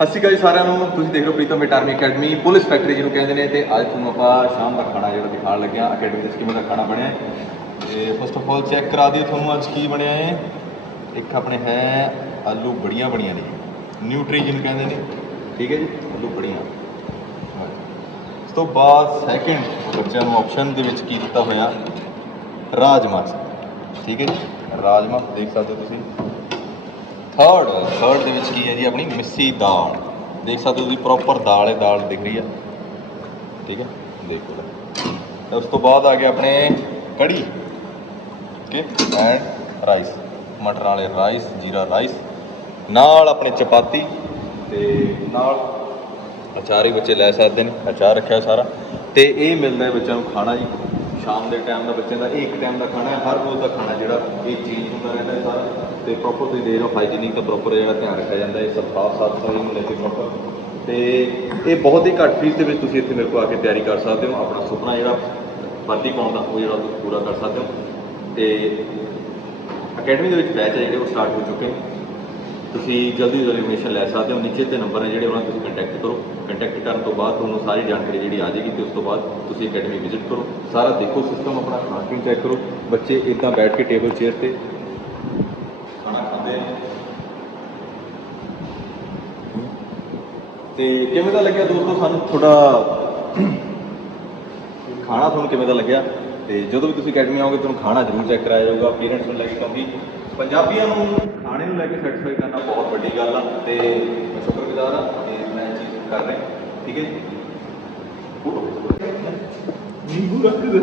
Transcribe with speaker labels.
Speaker 1: ਸਤਿ ਸ਼੍ਰੀ ਅਕਾਲ ਜੀ ਸਾਰਿਆਂ ਨੂੰ, ਤੁਸੀਂ ਦੇਖ ਰਹੇ ਹੋ Pritam veterinary academy, police factory ਜਿਹਨੂੰ ਕਹਿੰਦੇ ਨੇ, ਤੇ ਅੱਜ ਤੁਹਾਨੂੰ ਆਪਾਂ ਸ਼ਾਮ ਦਾ ਖਾਣਾ ਜਿਹੜਾ ਦਿਖਾਉਣ ਲੱਗੇ ਹਾਂ ਅਕੈਡਮੀ ਦੇ ਕਿਵੇਂ ਦਾ ਖਾਣਾ ਬਣਿਆ ਹੈ। ਤੇ ਫਸਟ ਆਫ ਆਲ ਚੈੱਕ ਕਰਾ ਦਈਏ ਤੁਹਾਨੂੰ ਅੱਜ ਕੀ ਬਣਿਆ ਹੈ। ਇੱਕ ਆਪਣੇ ਹੈ ਆਲੂ ਬੜੀਆਂ ਬਣੀਆਂ ਨੇ ਨਿਊਟਰੀ ਜਿਹਨੂੰ ਕਹਿੰਦੇ ਨੇ। ਠੀਕ ਹੈ ਜੀ, ਆਲੂ ਬੜੀਆਂ। ਉਸ ਤੋਂ ਬਾਅਦ ਸੈਕਿੰਡ ਬੱਚਿਆਂ ਨੂੰ ਆਪਸ਼ਨ ਦੇ ਵਿੱਚ ਕੀ ਦਿੱਤਾ ਹੋਇਆ? ਰਾਜਮਾ ਠੀਕ ਹੈ ਜੀ ਰਾਜਮਾ ਦੇਖ ਸਕਦੇ ਹੋ ਤੁਸੀਂ। ਥਰਡ ਥਰਡ ਦੇ ਵਿੱਚ ਕੀ ਹੈ ਜੀ? ਆਪਣੀ ਮਿੱਸੀ ਦਾਲ। ਦੇਖ ਸਕਦੇ ਹੋ ਤੁਸੀਂ ਪ੍ਰੋਪਰ ਦਾਲ ਹੈ, ਦਾਲ ਦਿਖ ਰਹੀ ਹੈ ਠੀਕ ਹੈ? ਦੇਖੋ ਲੈ ਉਸ ਤੋਂ ਬਾਅਦ ਆ ਗਿਆ ਆਪਣੇ ਕੜੀ। ਓਕੇ ਐਂਡ ਰਾਈਸ ਮਟਰ ਵਾਲੇ ਰਾਈਸ ਜੀਰਾ ਰਾਈਸ ਨਾਲ ਆਪਣੇ ਚਪਾਤੀ। ਤੇ ਨਾਲ ਅਚਾਰ ਹੀ ਬੱਚੇ ਲੈ ਸਕਦੇ ਨੇ। ਅਚਾਰ ਰੱਖਿਆ ਸਾਰਾ। ਤੇ ਇਹ ਮਿਲਦਾ ਹੈ ਬੱਚਿਆਂ ਨੂੰ ਖਾਣਾ ਜੀ। ਸ਼ਾਮ ਦੇ ਟਾਈਮ ਦਾ ਬੱਚਿਆਂ ਦਾ, ਇਹ ਇੱਕ ਟਾਈਮ ਦਾ ਖਾਣਾ ਹੈ। ਹਰ ਰੋਜ਼ ਦਾ ਖਾਣਾ ਜਿਹੜਾ ਇਹ ਚੇਂਜ ਹੁੰਦਾ ਰਹਿੰਦਾ ਹੈ ਸਾਰਾ। ਤੇ ਪ੍ਰੋਪਰ ਤੁਸੀਂ ਦੇ ਰਹੇ ਹੋ ਹਾਈਜੀਨਿਕ ਦਾ ਪ੍ਰੋਪਰ ਜਿਹੜਾ ਧਿਆਨ ਰੱਖਿਆ ਜਾਂਦਾ, ਇਹ ਸਭ ਸਾਫ਼ ਸਾਫ਼ ਸਫ਼ਾਈ ਨੂੰ ਲੈ ਕੇ ਪ੍ਰੋਪਰ ਤੇ ਇਹ ਬਹੁਤ ਹੀ ਘੱਟ ਫੀਸ ਦੇ ਵਿੱਚ ਤੁਸੀਂ ਇੱਥੇ ਮੇਰੇ ਕੋਲ ਆ ਕੇ ਤਿਆਰੀ ਕਰ ਸਕਦੇ ਹੋ, ਆਪਣਾ ਸੁਪਨਾ ਜਿਹੜਾ ਵਰਤੀ ਪਾਉਣ ਦਾ, ਉਹ ਜਿਹੜਾ ਤੁਸੀਂ ਪੂਰਾ ਕਰ ਸਕਦੇ ਹੋ। ਤੇ ਅਕੈਡਮੀ ਦੇ ਵਿੱਚ ਬੈਚ ਹੈ ਜਿਹੜੇ, ਉਹ ਸਟਾਰਟ ਹੋ ਚੁੱਕੇ ਨੇ। ਤੁਸੀਂ ਜਲਦੀ ਤੋਂ ਜਲਦੀ ਇਨਫੋਰਮੇਸ਼ਨ ਲੈ ਸਕਦੇ ਹੋ, ਨੀਚੇ ਤੇ ਨੰਬਰ ਹੈ ਜਿਹੜੇ, ਉਹਨਾਂ ਨੂੰ ਤੁਸੀਂ ਕੰਟੈਕਟ ਕਰੋ। ਕੰਟੈਕਟ ਕਰਨ ਤੋਂ ਬਾਅਦ ਤੁਹਾਨੂੰ ਸਾਰੀ ਜਾਣਕਾਰੀ ਜਿਹੜੀ ਆ ਜਾਏਗੀ, ਤੇ ਉਸ ਤੋਂ ਬਾਅਦ ਤੁਸੀਂ ਅਕੈਡਮੀ ਵਿਜ਼ਿਟ ਕਰੋ। ਸਾਰਾ ਦੇਖੋ ਸਿਸਟਮ ਆਪਣਾ ਖਾਣ ਪੀਣ ਚੈੱਕ ਕਰੋ। ਬੱਚੇ ਇਦਾਂ ਬੈਠ ਕੇ ਟੇਬਲ ਚੇਅਰ ਤੇ ਖਾਣਾ ਖਾਂਦੇ ਨੇ ਤੇ ਕਿਵੇਂ ਦਾ ਲੱਗਿਆ ਦੋਸਤੋ ਸਾਨੂੰ ਥੋੜਾ ਖਾਣਾ ਤੁਹਾਨੂੰ ਕਿਵੇਂ ਦਾ ਲੱਗਿਆ? ਤੇ ਜਦੋਂ ਵੀ ਤੁਸੀਂ ਅਕੈਡਮੀ ਆਓਗੇ, ਤੁਹਾਨੂੰ ਖਾਣਾ ਜ਼ਰੂਰ ਚੈੱਕ ਕਰਾਇਆ ਜਾਊਗਾ ਪੇਰੈਂਟਸ ਨੂੰ ਲੈ ਕੇ, ਕਿਉਂਕਿ ਪੰਜਾਬੀਆਂ ਨੂੰ ਖਾਣੇ ਨੂੰ ਲੈ ਕੇ ਸੈਟੀਸਫਾਈ ਕਰਨਾ ਬਹੁਤ ਵੱਡੀ ਗੱਲ ਆ ਤੇ ਮੈਂ ਸ਼ੁਕਰਗੁਜ਼ਾਰ ਆ ਕਿ ਮੈਂ ਇਹ ਚੀਜ਼ ਕਰ ਰਿਹਾ। ਠੀਕ ਹੈ ਜੀ? ਫੋਟੋ ਨਿੰਬੂ ਰੱਖ ਦੇ।